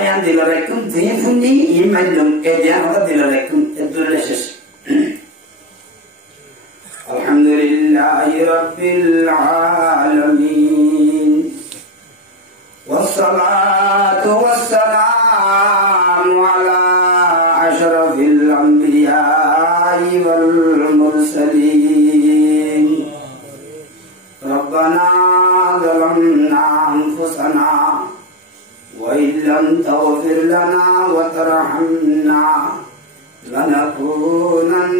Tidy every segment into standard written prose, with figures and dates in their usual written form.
bayan dilalakum zifuni imanum edian wa dilalakum edulashis alhamdulillahi rabbil alamin wassalatu wassalamu ala ashrafil anbiya'i wal mursalin rabbana zalamna anfusana وإن لم تغفر لنا وترحمنا لنكونن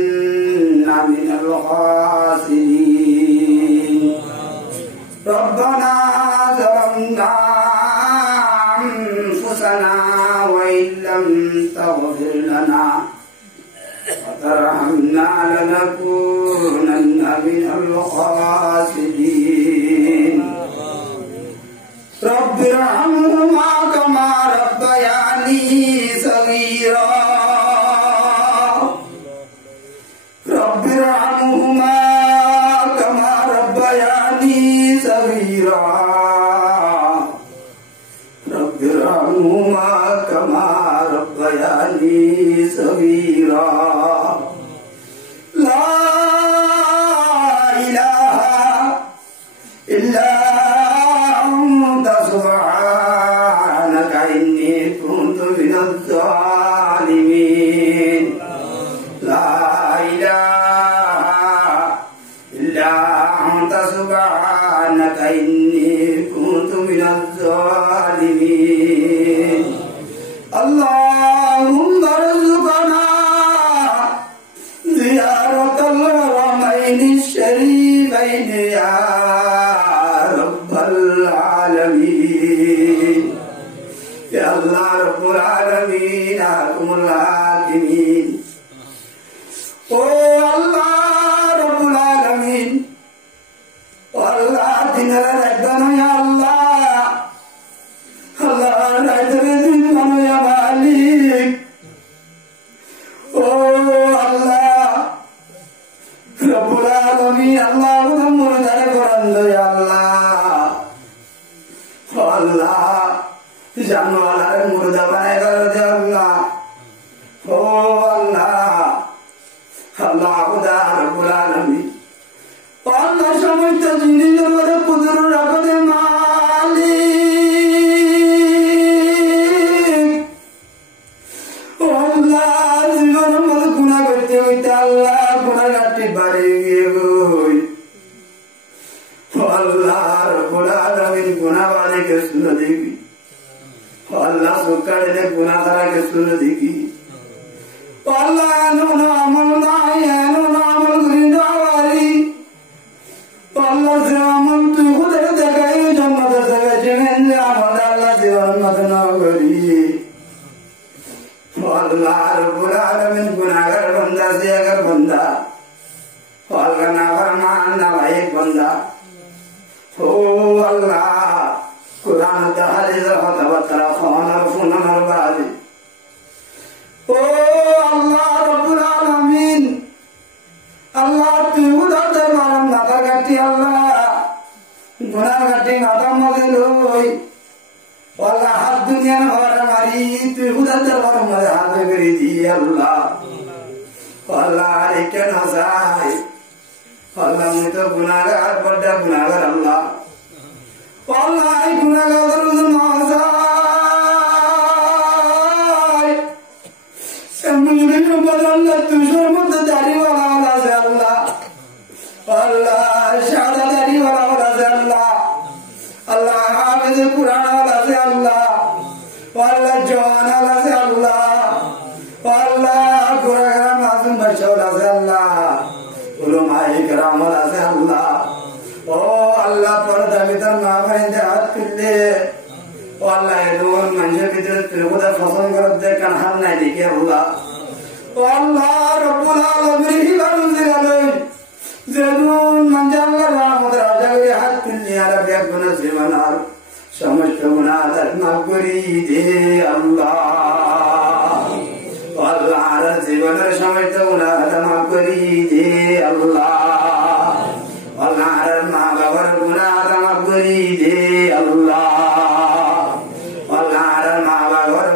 من الخاسرين ربنا ظلمنا أنفسنا وإن لم تغفر لنا وترحمنا لنكونن من الخاسرين رب ارحمهما كما ربياني صغيرا رب ارحمهما كما ربياني صغيرا رب ارحمهما كما ربياني صغيرا لا إله إلا سبحانك إني كنت من الظالمين لا إله إلا أنت سبحانك إني كنت من الظالمين اللهم ارزقنا زيارة الحرمين الشريفين يا رب العالمين يا الله رب العالمين حكم الحاكمين او الله رب العالمين والله دين ربنا يا الله الله دين يا مالك او الله رب العالمين الله نمر دركرند يا الله الله जानवर मुर्दा बनाएगा अल्लाह ओ अल्लाह अल्लाह खुदा रब्बुल आलमीन अल्लाह समस्त जिंदगी में कुदर रखने मालिक अल्लाह जीवन में गुनाह करते हुए अल्लाह गुनाह करते बारेंगे अल्लाह रब्बुल आलमीन गुनाह वाले के सुन देगी अल्लाह सुकर ने गुनाह करा के सुन देगी अल्लाह नो अमल नहीं है नो अमल गुरिंदा वाली अल्लाह से अमल तू खुद देखाई जन्नत से जमीन अमल अल्लाह से मत ना करी अल्लाह रब्बुल आलमीन गुनाहगार बंदा से अगर बंदा अल्लाह ना फरमान ना लायक बंदा ओ अल्लाह कुरान दहले रहत बतरा खाना फुना मरबादी ओ अल्लाह रब्बुल आलमीन अल्लाह तू उधर दरबार माता गट्टी अल्लाह गुनाह गट्टी माता मगे लोई अल्लाह हर दुनिया में हमारा मारी तू उधर दरबार में हाथ मेरी दी अल्लाह अल्लाह लेकिन हसाई अल्लाह मैं तो गुनाहगार बड़ा गुनाहगार अल्लाह Allah gunagar mazai sembuhnya kepada tujuh mata dari wala Allah Allah syada dari wala Allah Allah hafiz Quran Allah Allah jawan Allah Allah gunagar mazum bashar Allah ulama ikram Allah oh Allah पर्दा भीतर महाभारत हाथ किल्ले Allah एडोन मंजे भीतर त्रिपुरा फसन करत दे कन्हान नाही दिखे Allah Allah रब्बुल आलमीन ही बारून दिले जरूर मंजे Allah रहमत राजा के हाथ किल्ले यार बेगुना जीवनार समस्त गुनाह धर्मा करी दे Allah Allah जीवन समस्त गुनाह धर्मा करी दे Allah Allah माँ बाबर गुनाह माफ करी दे Allah Allah माँ बाबर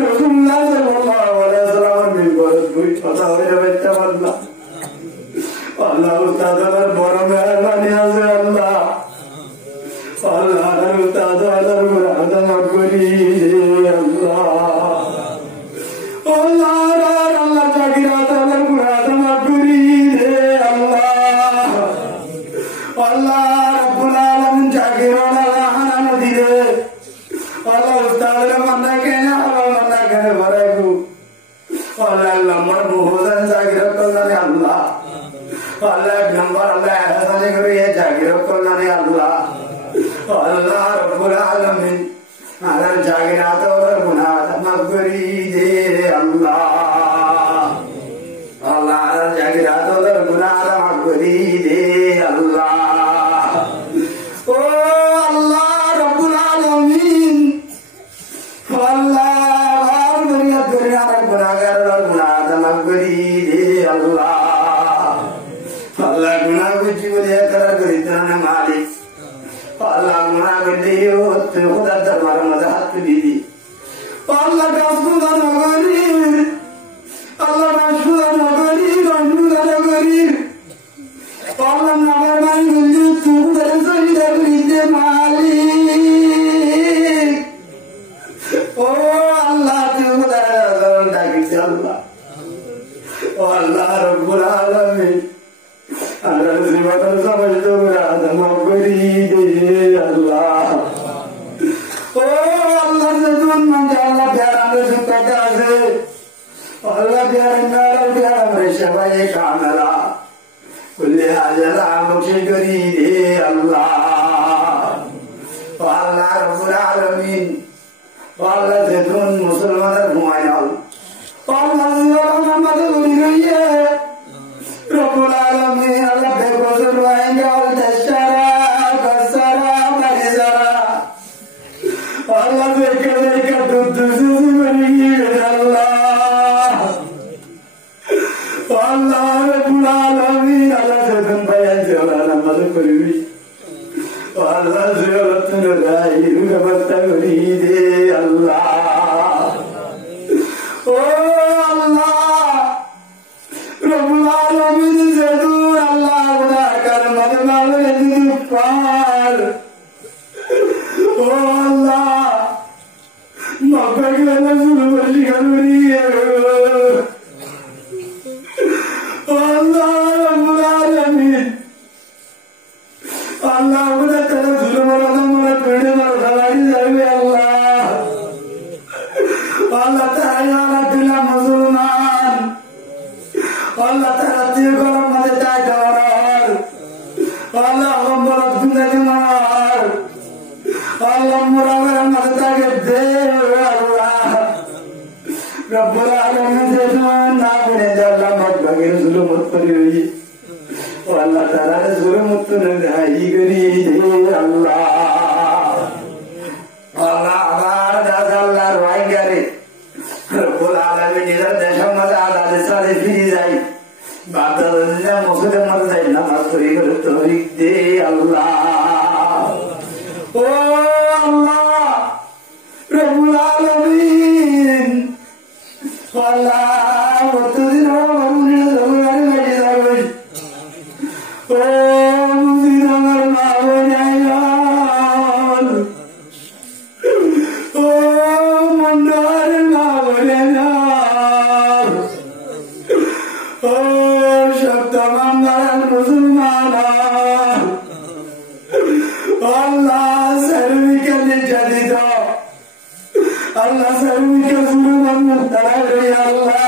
রাসূলুল্লাহ সাল্লাল্লাহু আলাইহি ওয়াসাল্লামের মিম্বরে দুই কথা হয়ে বাইতে পারলাম আল্লাহ উস্তাদের বড় মেহরবানি আছে আল্লাহ আল্লাহ উস্তাদের মুরাদ মাফ করি আল্লাহ আল্লাহ জাকিরাতের মুরাদ মাফ করি আল্লাহ আল্লাহ রব্বুল আলামিন জাকিরানা হানানো দিলে আল্লাহ উস্তাদের মান্নাকে মান্নাকে বড়াইবো আল্লাহ লম্বর বহুজন জাকিরাত করলে আল্লাহ আল্লাহ এক নম্বর আল্লাহ এহসানি করে জাকিরাত করলে আল্লাহ আল্লাহ রব্বুল আলামিন আল্লাহ জাকিরাত ওর গুনাহ মাফ করি দে আল্লাহ আল্লাহ জাকিরাত ওর গুনাহ মাফ করি দে আল্লাহ ও আল্লাহ রব্বুল আলামিন আল্লাহ আর মরিয়া দুনিয়া আর গুনাহগার ওর গুনাহ মাফ করি দে আল্লাহ আল্লাহ গুনাহ বুঝি বলে করার করিতানা মালিক আল্লাহ গুনাহ করলে তুই খোদার দরবারে মধ্যে হাত তুলি আল্লাহ কাসুদা নগরী আল্লাহ কাসুদা নগরী রঙ্গুদা নগরী আল্লাহ নগর মাই বললি তুই খোদার সহিদা করিতে মালিক ও আল্লাহ তুই খোদার দরবারে ডাকিতে আল্লাহ ও আল্লাহ রব্বুল আলামিন আল্লাহ জীবনের সমস্ত মুরাদ মাফ করি দে আল্লাহ ও আল্লাহ যখন মানে আল্লাহ প্যারামের সুতাতে আছে আল্লাহ প্যারামের সবাই কামেরা বললে আল্লাহ মুখে করি দে আল্লাহ আল্লাহ রব্বুল আলামিন আল্লাহ যখন মুসলমানের ঘুমায় আল্লাহ জীবন আমাদের উড়ি রইয়ে রব্বুল আলামিন আল্লাহ বেগজর ওয়াইঙ্গা ওয়াল তাশারা কাসারা মারিজারা আল্লাহ দেখে দেখে দুদুসি বনি আল্লাহ আল্লাহ রব্বুল আলামিন আল্লাহ যখন বায়ান জওয়ালা নামাজ পড়বি আল্লাহ জিয়ারতুন রাই রুবাতা করি দে আল্লাহ ও আল্লাহ রব্বুল আলামিন যেদু আল্লাহ গুনাহ কার মাঝে মাঝে যেদু পার ও আল্লাহ মক্কাকে রাসূল বলি করি ও আল্লাহ রব্বুল আলামিন আল্লাহ গুনাহ কার জুলুম মোরা পেড়ে মোরা ঢালাই যাবে আল্লাহ আল্লাহ তাআলা দিলা মুসলমান আল্লাহ তাআলা দিয়ে গরম মাঝে তাই ধর আল্লাহ বরত গুনাহে মার আল্লাহ মুরাদের মাঝে তাকে দে আল্লাহ রব্বুল আলামিন যেন না বলে আল্লাহ মতবাগের জুলুমত করি হই আল্লাহ তাআলা জুলুমত নাই করি দে আল্লাহ আল্লাহ আবার দাদা আল্লাহ রাইগারে রব্বুল আলামিন নিজের দেশের মাঝে আলাদা সাথে ফিরে যায় বাদা মসজিদের মাঝে যাই নামাজ পড়ি করে তৌফিক দে আল্লাহ ও আল্লাহ রব্বুল আলামিন আল্লাহ কতদিন হবে জমিদারি লাগে যাবে ও মুজিদ আমার মা বোন ও মন্ডার মা বোন ও সপ্তমাম্বার মুসলমান আল্লাহ সর্বিকে নির্যাতিত আল্লাহ সর্বিকে জুলুম মুক্তার করে আল্লাহ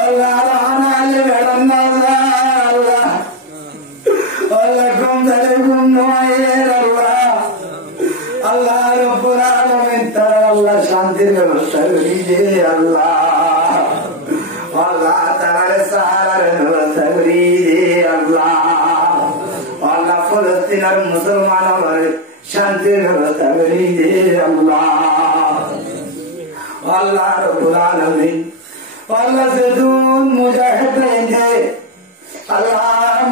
আল্লাহ রানা আলে বেড়ান না আল্লাহ আল্লাহ কম ধরে ঘুম নয়ের আল্লাহ আল্লাহ রব্বুল আলামিন তারা আল্লাহ শান্তির ব্যবস্থা করি দে আল্লাহ আল্লাহ তাআলা সাহারার ব্যবস্থা করি দে আল্লাহ আল্লাহ ফলস্তিনের মুসলমানের শান্তির ব্যবস্থা করি দে আল্লাহ আল্লাহ রব্বুল আলামিন আল্লাহ যদুন মুজাহিদ রেঞ্জে আল্লাহ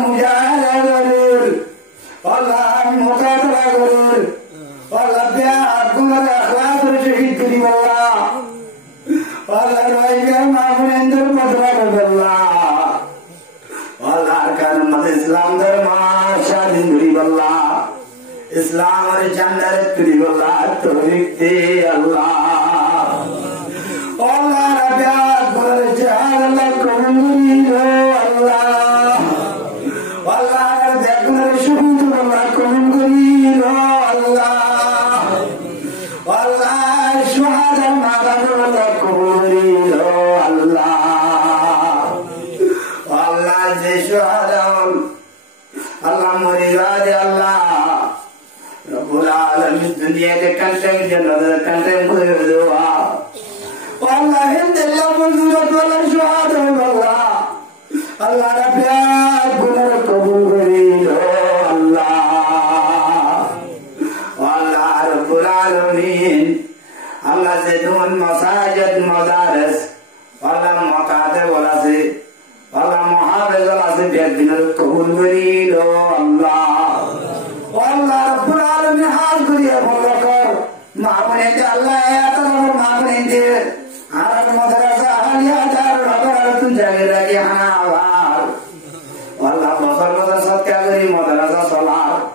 মুজাহিদ করুন আল্লাহ মুকাতালা করুন আল্লাহ বিয়া আগুনের আখলাস শহীদ করি আল্লাহ Walaupun maafin itu masalah Allah. Walaupun umat Islam dharma syadin beri Allah. Islam candar beri Allah. Tauhid de Allah. Allah rakyat berjaya Allah kumurido Allah. Walaupun deklar syukur Allah kumurido Allah. Walaupun syuhada makan Allah kumurido Allah. Walaupun syuhada Allah murid Allah. Rabbul alamin dunia ke kanteng jannah kanteng berdoa. Wallahi Allah menzurat wala syuhada Allah. Allah rabbiyat benar kabul berido Allah. Wallahi Rabbul alamin Allah zidun masajid madaris. Wallahi makatib wala si. Wallahi muhafiz wala si benar kabul berido Allah. Wallahi Rabbul alamin hal kuriya mulakar. Maafin itu Allah ya tanah maafin itu. Anak madrasah ahliya darul habar tunjangi lagi hawar. Wallah madrasah kagri madrasah solar.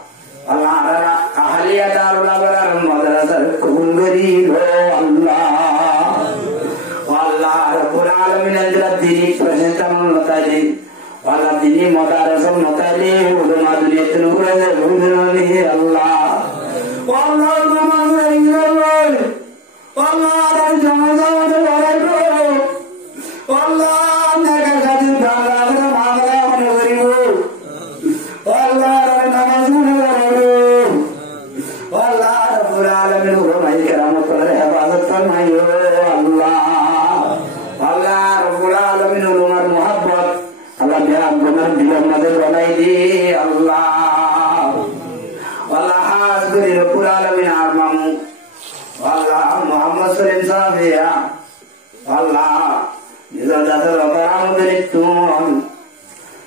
Wallah ahliya darul habar madrasah kungri Allah. Wallah Rabbul alamin anjat dini persentam matali. Wallah dini madrasah matali ulama dunia tunguran ulama Allah. Wallah ulama Allah. Wallah ada jamaah Allah naga kadin bala mala menuriu Allah namazun waru Allah Rabbul alamin ramai keramat pada ibadat farmayo Allah Allah Rabbul alamin umar muhabbat Allah dia benar bila madar walaidi Allah Allah hasbi Rabbul alamin armamu Allah Muhammad sallallahu alaihi wasallam Allah Nizam dasar orang beritung,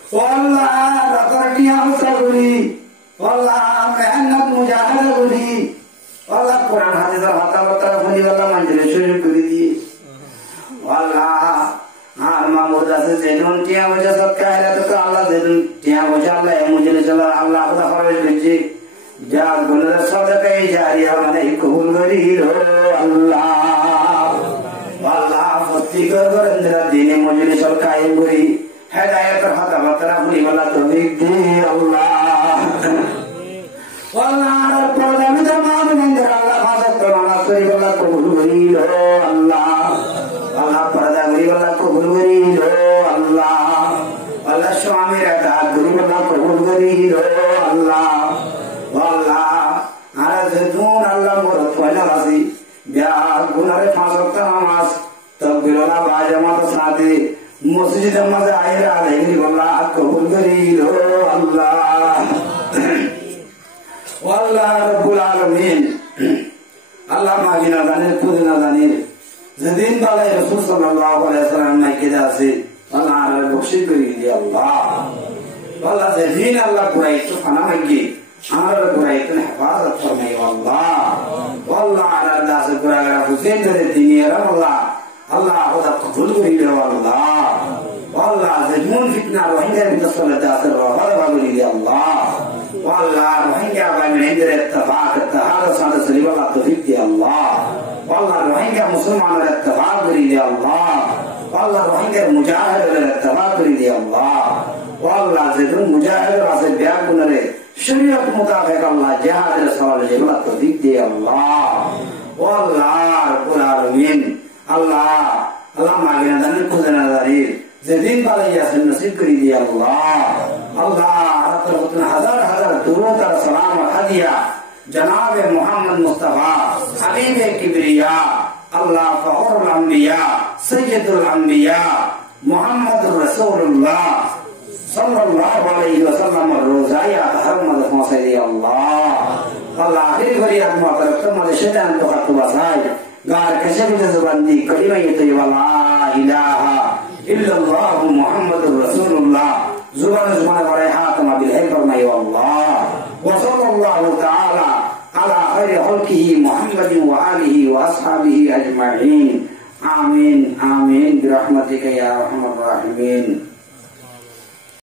wallah rakar dia usahuri, wallah mehanat mujahadah guri, wallah Quran hadis hatta batar puni wallah manjil syuruk guri, wallah arma muda se zenun tiya wajah sab kaya itu Allah zenun tiya wajah Allah yang mujil salah Allah pada khabar biji, jah gunar sabda kaya jari mana ikut guri Allah. Wallah tiga berendera dini mujni solkai buri hidayat terhadap matra buri wallah tauhid di Allah wallah pada mitra mengendera Allah masak terana suri wallah kabul buri Allah wallah pada buri wallah kabul buri Allah wallah swami rata buri wallah kabul buri Allah wallah ara zedun Allah murat wala razi biar gunare masuk tamas tabirola bajama tasadi masjid mas akhir ada ini wallah kabul beri Allah wallah Rabbul alamin Allah magina danir kudina danir zedin balai Rasul sallallahu alaihi wasallam naik kedasi wallah ala bukshi beri Allah wallah zedin Allah kurai itu kana magi amar kurai itu hafazat farmai wallah wallah ala das kurai Husain dari dinira wallah Allah udah kabul beri wallah wallah zedmun fitnah rohingya bin salat dasar wallah beri Allah wallah rohingya bani indra ittifaq tahara sada sari wallah tawfiq di Allah wallah rohingya musliman ittifaq beri Allah wallah rohingya mujahid ittifaq beri Allah wallah zedmun mujahid asal biar kunare syariat mutabik Allah jihad sawal wallah tawfiq di Allah wallah Rabbul alamin Allah Allah magina dan kudana dari zedin balaya nasib kari di Allah Allah terutna hazar turun tar salam hadiah janab Muhammad Mustafa habib kibriya Allah fakhurul anbiya sayyidul anbiya Muhammadur Rasulullah sallallahu alaihi wasallam rozaya tahmad masai Allah Allah akhir bariat muafakat malaysia to hatu basai gar kasih zubandi kalima itu ya la ilaha illallah Muhammadur Rasulullah zuban barai hatam bil hikmah ya Allah wa sallallahu ta'ala ala khairi khalqihi Muhammadin wa alihi wa ashabihi ajma'in Amin Amin বিরহমাতিকা yeah আরহামার রাহিমিন।